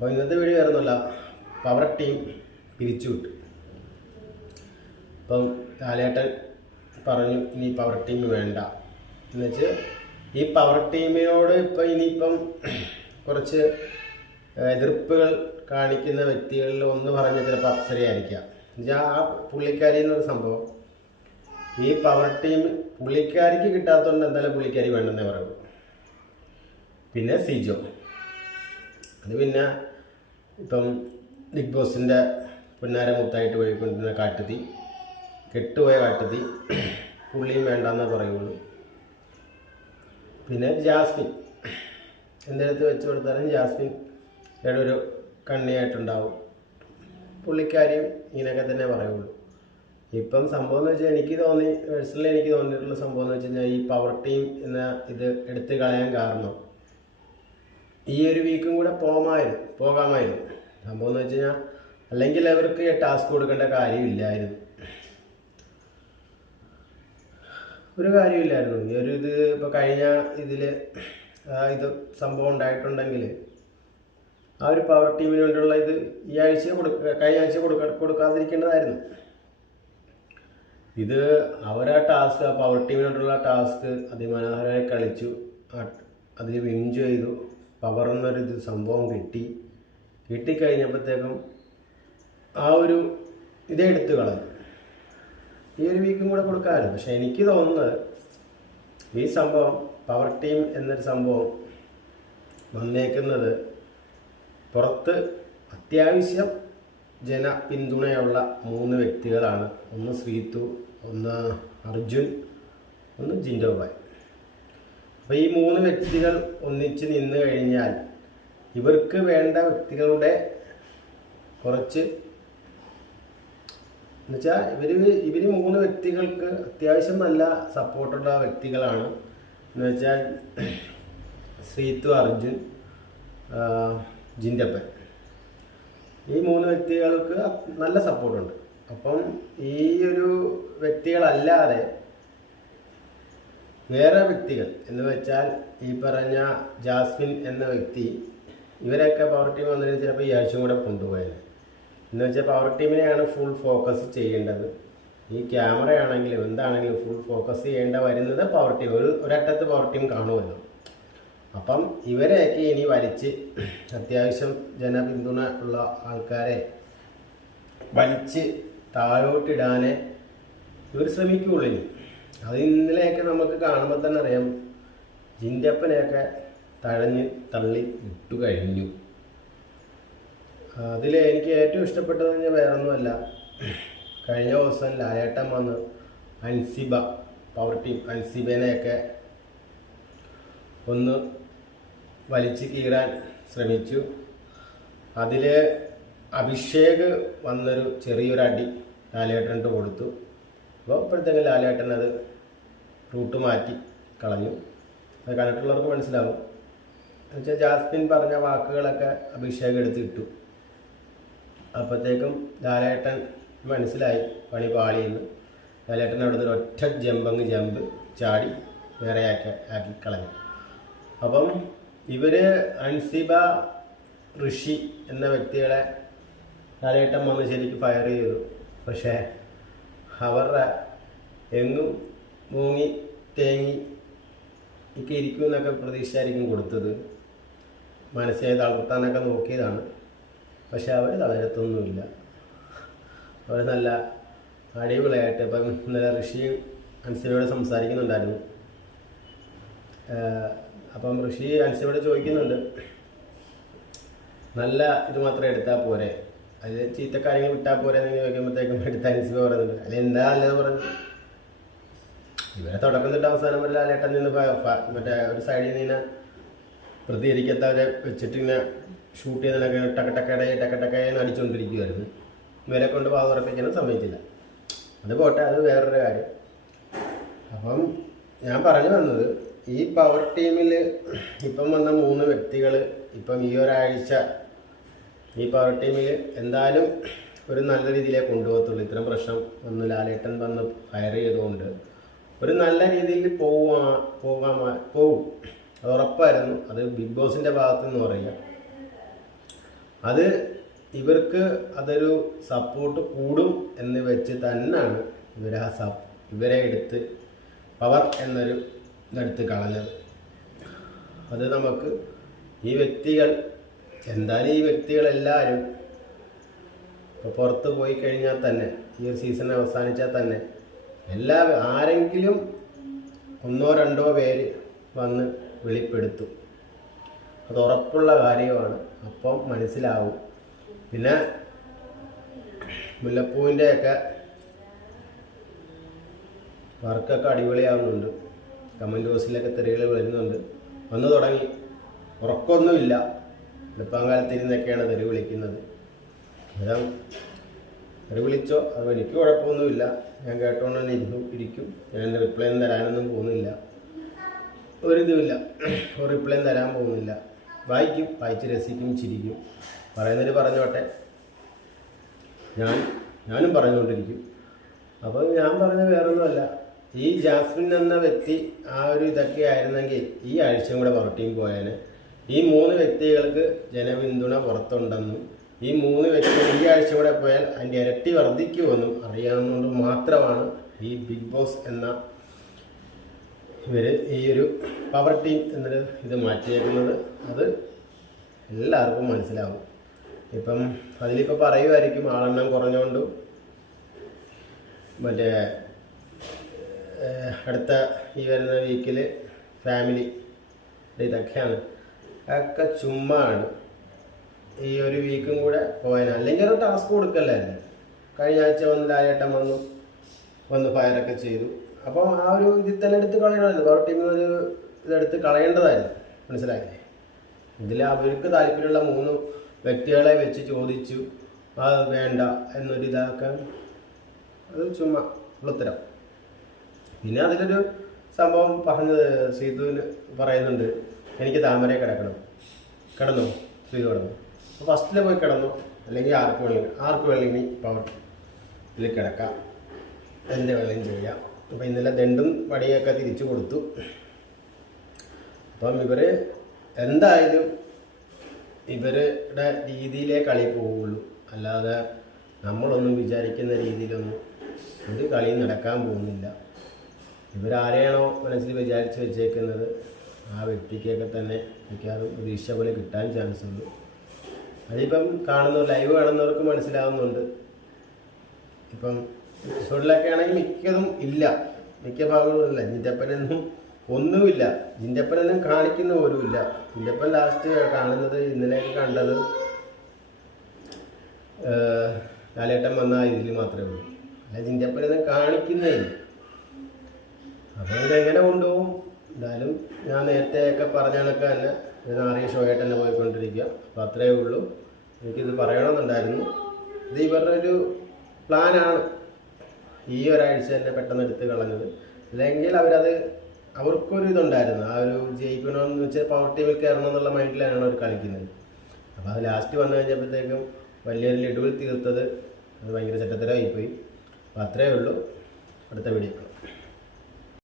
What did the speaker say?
അപ്പോൾ ഇന്നത്തെ വീഡിയോ വരുന്നില്ല പവർ ടീം പിരിച്ചുവിട്ടു ഇപ്പം ലാലേട്ടൻ പറഞ്ഞു ഇനി പവർ ടീം വേണ്ട. എന്ന് വെച്ച് ഈ പവർ ടീമിനോട് ഇപ്പം ഇനിയിപ്പം കുറച്ച് എതിർപ്പുകൾ കാണിക്കുന്ന വ്യക്തികളിൽ ഒന്ന് പറഞ്ഞ ചിലപ്പോൾ അപ്സരയായിരിക്കാം. എന്നുവെച്ചാൽ ആ പുള്ളിക്കാരി എന്നൊരു സംഭവം. ഈ പവർ ടീം പുള്ളിക്കാരിക്ക് കിട്ടാത്തതുകൊണ്ട് എന്തായാലും പുള്ളിക്കാരി വേണ്ടെന്നേ പറയൂ പിന്നെ സിജോ. അത് പിന്നെ ഇപ്പം ബിഗ് ബോസിന്റെ പുന്നാര മുത്തായിട്ട് പോയിക്കൊണ്ടിരുന്ന കാട്ടുതി കെട്ടുപോയ കാട്ടുതി പുള്ളിയും വേണ്ടെന്നേ പറയുള്ളൂ. പിന്നെ ജാസ്മിൻ എന്തെടുത്ത് വെച്ച് കൊടുത്താലും ജാസ്മിൻ ഒരു കണ്ണിയായിട്ടുണ്ടാവും. പുള്ളിക്കാരിയും ഇങ്ങനെയൊക്കെ തന്നെ പറയുള്ളൂ. ഇപ്പം സംഭവം എന്ന് വെച്ചാൽ എനിക്ക് തോന്നി പേഴ്സണലി എനിക്ക് തോന്നിയിട്ടുള്ള സംഭവം എന്ന് വെച്ച് കഴിഞ്ഞാൽ ഈ പവർ ടീം എന്ന ഇത് എടുത്തു കളയാൻ കാരണം ഈ ഒരു വീക്കും കൂടെ പോകാമായിരുന്നു പോകാമായിരുന്നു. സംഭവം എന്ന് വെച്ച് കഴിഞ്ഞാൽ അല്ലെങ്കിൽ അവർക്ക് ടാസ്ക് കൊടുക്കേണ്ട കാര്യമില്ലായിരുന്നു. ഒരു കാര്യമില്ലായിരുന്നു. ഈ ഒരു ഇത് ഇപ്പോൾ കഴിഞ്ഞ ഇതിൽ ഇത് സംഭവം ഉണ്ടായിട്ടുണ്ടെങ്കിൽ ആ ഒരു പവർ ടീമിന് വേണ്ടിയുള്ള ഇത് ഈ ആഴ്ച കൊടുക്ക കഴിഞ്ഞ ആഴ്ച കൊടുക്ക കൊടുക്കാതിരിക്കേണ്ടതായിരുന്നു. ഇത് അവരാ ടാസ്ക് ആ പവർ ടീമിനോടുള്ള ടാസ്ക് അതിമനോഹരമായി കളിച്ചു അതിൽ വിൻ ചെയ്തു. പവർ എന്നൊരു ഇത് സംഭവം കിട്ടി. കിട്ടിക്കഴിഞ്ഞപ്പോഴത്തേക്കും ആ ഒരു ഇതേ എടുത്തു കളഞ്ഞു. ഈ ഒരു വീക്കും കൂടെ കൊടുക്കാമായിരുന്നു. പക്ഷെ എനിക്ക് തോന്നുന്നത് ഈ സംഭവം പവർ ടീം എന്നൊരു സംഭവം വന്നേക്കുന്നത് പുറത്ത് അത്യാവശ്യം ജന പിന്തുണയുള്ള മൂന്ന് വ്യക്തികളാണ്. ഒന്ന് ശ്രീതു ഒന്ന് അർജുൻ ഒന്ന് ജിൻഡോ ബായ് അപ്പോൾ ഈ മൂന്ന് വ്യക്തികൾ ഒന്നിച്ച് നിന്ന് കഴിഞ്ഞാൽ ഇവർക്ക് വേണ്ട വ്യക്തികളുടെ കുറച്ച് എന്നുവെച്ചാൽ ഇവർ ഇവർ മൂന്ന് വ്യക്തികൾക്ക് അത്യാവശ്യം നല്ല സപ്പോർട്ടുള്ള വ്യക്തികളാണ്. എന്നുവെച്ചാൽ ശ്രീത്തു അർജുൻ ജിന്റപ്പൻ ഈ മൂന്ന് വ്യക്തികൾക്ക് നല്ല സപ്പോർട്ടുണ്ട് അപ്പം ഈ ഒരു വ്യക്തികളല്ലാതെ വേറെ വ്യക്തികൾ എന്ന് വെച്ചാൽ ഈ പറഞ്ഞ ജാസ്മിൻ എന്ന വ്യക്തി ഇവരൊക്കെ പവർ ടീം വന്നതിന് ചിലപ്പോൾ ഈ ആഴ്ചയും കൂടെ കൊണ്ടുപോയത് എന്ന് വെച്ചാൽ പവർ ടീമിനെയാണ് ഫുൾ ഫോക്കസ് ചെയ്യേണ്ടത്. ഈ ക്യാമറ ആണെങ്കിലും എന്താണെങ്കിലും ഫുൾ ഫോക്കസ് ചെയ്യേണ്ട വരുന്നത് പവർ ടീം ഒരു ഒരറ്റത്ത് പവർ ടീം കാണുമല്ലോ. അപ്പം ഇവരെയൊക്കെ ഇനി വലിച്ച് അത്യാവശ്യം ജനപിന്തുണ ഉള്ള ആൾക്കാരെ വലിച്ച് താഴോട്ടിടാനേ ഇവർ ശ്രമിക്കുകയുള്ളൂ ഇനി. അത് ഇന്നലെയൊക്കെ നമുക്ക് കാണുമ്പോൾ തന്നെ അറിയാം. ജിന്റപ്പനെയൊക്കെ തഴഞ്ഞ് തള്ളി ഇട്ടു കഴിഞ്ഞു. അതിൽ എനിക്ക് ഏറ്റവും ഇഷ്ടപ്പെട്ടത് കഴിഞ്ഞാൽ വേറൊന്നുമല്ല. കഴിഞ്ഞ ദിവസം ലാലേട്ടൻ വന്ന് അൻസിബ പവർ ടീം അൻസിബേനെയൊക്കെ ഒന്ന് വലിച്ചു കീറാൻ ശ്രമിച്ചു. അതിൽ അഭിഷേക് വന്നൊരു ചെറിയൊരു അടി ലാലേട്ടന്റെ കൊടുത്തു. അപ്പോൾ ഇപ്പോഴത്തേക്ക് ലാലേട്ടൻ അത് റൂട്ട് മാറ്റി കളഞ്ഞു. അത് കണ്ടിട്ടുള്ളവർക്ക് മനസ്സിലാവും. എന്നുവെച്ചാൽ ജാസ്മിൻ പറഞ്ഞ വാക്കുകളൊക്കെ അഭിഷേകം എടുത്ത് ഇട്ടു. അപ്പോഴത്തേക്കും ലാലേട്ടൻ മനസ്സിലായി പണി പാളിയെന്ന്. ലാലേട്ടൻ അവിടുന്ന് ഒറ്റ ജമ്പങ്ങ് ജമ്പ് ചാടി വേറെ ആക്കി ആക്കി കളഞ്ഞു. അപ്പം ഇവർ അൻസിബ ഋഷി എന്ന വ്യക്തികളെ ലാലേട്ടൻ വന്ന് ശരിക്കും ഫയർ ചെയ്തു. പക്ഷേ അവരുടെ എങ്ങും മൂങ്ങി തേങ്ങി ഒക്കെ ഇരിക്കും എന്നൊക്കെ പ്രതീക്ഷയായിരിക്കും കൊടുത്തത് മനസ്സിനെ തളർത്താനൊക്കെ നോക്കിയതാണ്. പക്ഷെ അവർ തളരത്തൊന്നുമില്ല. അവർ നല്ല അടിപൊളിയായിട്ട് ഇപ്പം ഇന്നലെ ഋഷി അൻസിയോട് സംസാരിക്കുന്നുണ്ടായിരുന്നു. അപ്പം ഋഷി അൻസിയോട് ചോദിക്കുന്നുണ്ട്. നല്ല ഇത് മാത്രം എടുത്താൽ പോരെ. അത് ചീത്ത കാര്യങ്ങൾ വിട്ടാൽ പോരെ ചോദിക്കുമ്പോഴത്തേക്കും എടുത്ത അനുസരിച്ച് പറയുന്നുണ്ട്. അല്ല എന്താ നല്ലത് പറഞ്ഞു ഇവരെ തുടക്കം തൊട്ട് അവസാനം വരെ ലാലേട്ടൻ നിന്ന് മറ്റേ ഒരു സൈഡിൽ നിന്ന് പ്രതികരിക്കാത്തവരെ വെച്ചിട്ട് ഇങ്ങനെ ഷൂട്ട് ചെയ്തതിനൊക്കെ ടക്ക ടക്കടെ ടക്ക ടക്കയെന്ന് അടിച്ചുകൊണ്ടിരിക്കുമായിരുന്നു ഇവരെ കൊണ്ട് വാ ഉറപ്പിക്കാനും സമ്മതിച്ചില്ല. അത് പോട്ടെ അത് വേറൊരു കാര്യം. അപ്പം ഞാൻ പറഞ്ഞു വന്നത് ഈ പവർ ടീമിൽ ഇപ്പം വന്ന മൂന്ന് വ്യക്തികൾ ഇപ്പം ഈ ഒരാഴ്ച ഈ പവർ ടീമിൽ എന്തായാലും ഒരു നല്ല രീതിയിലേ കൊണ്ടുപോകത്തുള്ളൂ. ഇത്തരം പ്രശ്നം ഒന്ന് ലാലേട്ടൻ വന്ന് ഫയർ ചെയ്തുകൊണ്ട് ഒരു നല്ല രീതിയിൽ പോവാ പോകാൻ പോവും. അത് ഉറപ്പായിരുന്നു. അത് ബിഗ് ബോസിന്റെ ഭാഗത്തു നിന്ന് പറയുക. അത് ഇവർക്ക് അതൊരു സപ്പോർട്ട് കൂടും എന്ന് വെച്ച് തന്നെയാണ് ഇവരെ ആ സപ് ഇവരെ എടുത്ത് പവർ എന്നൊരു ഇതെടുത്ത് കളഞ്ഞത്. അത് നമുക്ക് ഈ വ്യക്തികൾ എന്തായാലും ഈ വ്യക്തികളെല്ലാവരും ഇപ്പോൾ പുറത്ത് പോയി കഴിഞ്ഞാൽ തന്നെ ഈ ഒരു സീസൺ അവസാനിച്ചാൽ തന്നെ എല്ലാ ആരെങ്കിലും ഒന്നോ രണ്ടോ പേര് വന്ന് വെളിപ്പെടുത്തും. അത് ഉറപ്പുള്ള കാര്യമാണ്. അപ്പം മനസ്സിലാവും. പിന്നെ മുല്ലപ്പൂവിന്റെയൊക്കെ വർക്കൊക്കെ അടിപൊളിയാവുന്നുണ്ട്. കമന്റ് ബോക്സിലൊക്കെ തെറികൾ വരുന്നുണ്ട്. വന്നു തുടങ്ങി. ഉറക്കമൊന്നുമില്ല. വെളുപ്പാങ്കാലത്ത് ഇരുന്നൊക്കെയാണ് തെറി വിളിക്കുന്നത്. ഞാൻ തെറി വിളിച്ചോ? അത് എനിക്ക് കുഴപ്പമൊന്നുമില്ല. ഞാൻ കേട്ടോണ്ട് തന്നെ ഇരുന്നു ഇരിക്കും. ഞാൻ റിപ്ലൈ ഒന്നും തരാനൊന്നും പോകുന്നില്ല. ഒരിതുമില്ല ഒരു റിപ്ലൈ തരാൻ പോകുന്നില്ല. വായിക്കും വായിച്ച് രസിക്കും ചിരിക്കും. പറയുന്നവർ പറഞ്ഞോട്ടെ. ഞാൻ ഞാനും പറഞ്ഞുകൊണ്ടിരിക്കും അപ്പോൾ ഞാൻ പറഞ്ഞ വേറൊന്നുമല്ല. ഈ ജാസ്മിൻ എന്ന വ്യക്തി ആ ഒരു ഇതൊക്കെ ആയിരുന്നെങ്കിൽ ഈ ആഴ്ചയും കൂടെ പുറത്തേക്ക് പോയാന്. ഈ മൂന്ന് വ്യക്തികൾക്ക് ജനപിന്തുണ പുറത്തുണ്ടെന്നും ഈ മൂന്ന് വ്യക്തികൾ ഈ ആഴ്ച കൂടെ പോയാൽ അതിന്റെ ഇരട്ടി വർദ്ധിക്കുമെന്നും അറിയാവുന്നതുകൊണ്ട് മാത്രമാണ് ഈ ബിഗ് ബോസ് എന്ന ഇവർ ഈ ഒരു പവർ ടീം എന്നൊരു ഇത് മാറ്റിയേക്കുന്നത്. അത് എല്ലാവർക്കും മനസ്സിലാവും. ഇപ്പം അതിലിപ്പോൾ പറയുമായിരിക്കും ആളെണ്ണം കുറഞ്ഞുകൊണ്ടും മറ്റേ അടുത്ത ഈ വരുന്ന വീക്കിൽ ഫാമിലി ഇതൊക്കെയാണ്. ഒക്കെ ചുമ്മാണ് ഈ ഒരു വീക്കും കൂടെ പോയാൽ അല്ലെങ്കിൽ ഒരു ടാസ്ക് കൊടുക്കല്ലായിരുന്നു. കഴിഞ്ഞ ആഴ്ച വന്ന് ലാലേട്ടൻ വന്നു വന്ന് ഫയറൊക്കെ ചെയ്തു. അപ്പോൾ ആ ഒരു ഇതിൽ തന്നെ എടുത്ത് കളയണമായിരുന്നു. വേറെ ടീമിൽ ഒരു ഇതെടുത്ത് കളയേണ്ടതായിരുന്നു. മനസ്സിലായില്ലേ? ഇതിൽ അവർക്ക് താല്പര്യമുള്ള മൂന്ന് വ്യക്തികളെ വെച്ച് ചോദിച്ചു. അത് വേണ്ട എന്നൊരു ഇതാക്കാൻ അത് ചുമ്മാ ഉള്ളത്തരം പിന്നെ അതിലൊരു സംഭവം പറഞ്ഞത് സീതുവിന് പറയുന്നുണ്ട്. എനിക്ക് താമര കിടക്കണം. കിടന്നു? സ്ത്രീ കിടന്നു. അപ്പോൾ ഫസ്റ്റിൽ പോയി കിടന്നു. അല്ലെങ്കിൽ ആർക്ക് വേണമെങ്കിൽ ആർക്ക് വേണമെങ്കിൽ പവർ ഇതിൽ കിടക്കാം. എന്ത് വേണമെങ്കിലും ചെയ്യാം. അപ്പോൾ ഇന്നലെ ദണ്ടും വടിയൊക്കെ തിരിച്ചു കൊടുത്തു. അപ്പം ഇവർ എന്തായാലും ഇവരുടെ രീതിയിലേ കളി പോവുള്ളൂ. അല്ലാതെ നമ്മളൊന്നും വിചാരിക്കുന്ന രീതിയിലൊന്നും ഒരു കളിയും നടക്കാൻ പോകുന്നില്ല. ഇവരാരെയാണോ മനസ്സിൽ വിചാരിച്ച് വെച്ചേക്കുന്നത്? ആ വ്യക്തിക്കൊക്കെ തന്നെ മിക്കവാറും പ്രതീക്ഷ പോലെ കിട്ടാൻ ചാൻസ് ഉണ്ട്. അതിപ്പം കാണുന്ന ലൈവ് കാണുന്നവർക്ക് മനസ്സിലാവുന്നുണ്ട്. ഇപ്പം എപ്പിസോഡിലൊക്കെ ആണെങ്കിൽ മിക്കതും ഇല്ല. മിക്ക ഭാഗങ്ങളും ഇല്ല. ജിന്റപ്പനൊന്നും ഒന്നുമില്ല. ജിന്റപ്പനൊന്നും കാണിക്കുന്ന പോലും ഇല്ല. ജിന്റപ്പൻ ലാസ്റ്റ് കാണുന്നത് ഇന്നലെയൊക്കെ കണ്ടത് ലാലേട്ടൻ വന്ന ഇതിൽ മാത്രമേ ഉള്ളൂ. അല്ല ജിന്റപ്പനൊന്നും കാണിക്കുന്നേ അപ്പോൾ ഇതെങ്ങനെ കൊണ്ടുപോകും? എന്തായാലും ഞാൻ നേരത്തെയൊക്കെ പറഞ്ഞ കണക്ക് തന്നെ ഇത് നാറിയ ആയിട്ട് തന്നെ പോയിക്കൊണ്ടിരിക്കുക. അപ്പോൾ അത്രയേ ഉള്ളൂ. എനിക്കിത് പറയണമെന്നുണ്ടായിരുന്നു. ഇത് ഇവരുടെ ഒരു പ്ലാനാണ് ഈ ഒരാഴ്ച തന്നെ പെട്ടെന്ന് എടുത്ത് കളഞ്ഞത്. അല്ലെങ്കിൽ അവരത് അവർക്കൊരു ഇതുണ്ടായിരുന്നു. ആ ഒരു ജയിക്കണമെന്ന് വെച്ചാൽ പവർ ടീമിൽ കയറണം എന്നുള്ള മൈൻഡിലാണ് അവർ കളിക്കുന്നത്. അപ്പോൾ അത് ലാസ്റ്റ് വന്നു കഴിഞ്ഞപ്പോഴത്തേക്കും വലിയൊരു ലഡുവിൽ തീർത്തത്. അത് ഭയങ്കര ചട്ടത്തരമായിപ്പോയി അപ്പോൾ അത്രയേ ഉള്ളൂ. അടുത്ത വീഡിയോ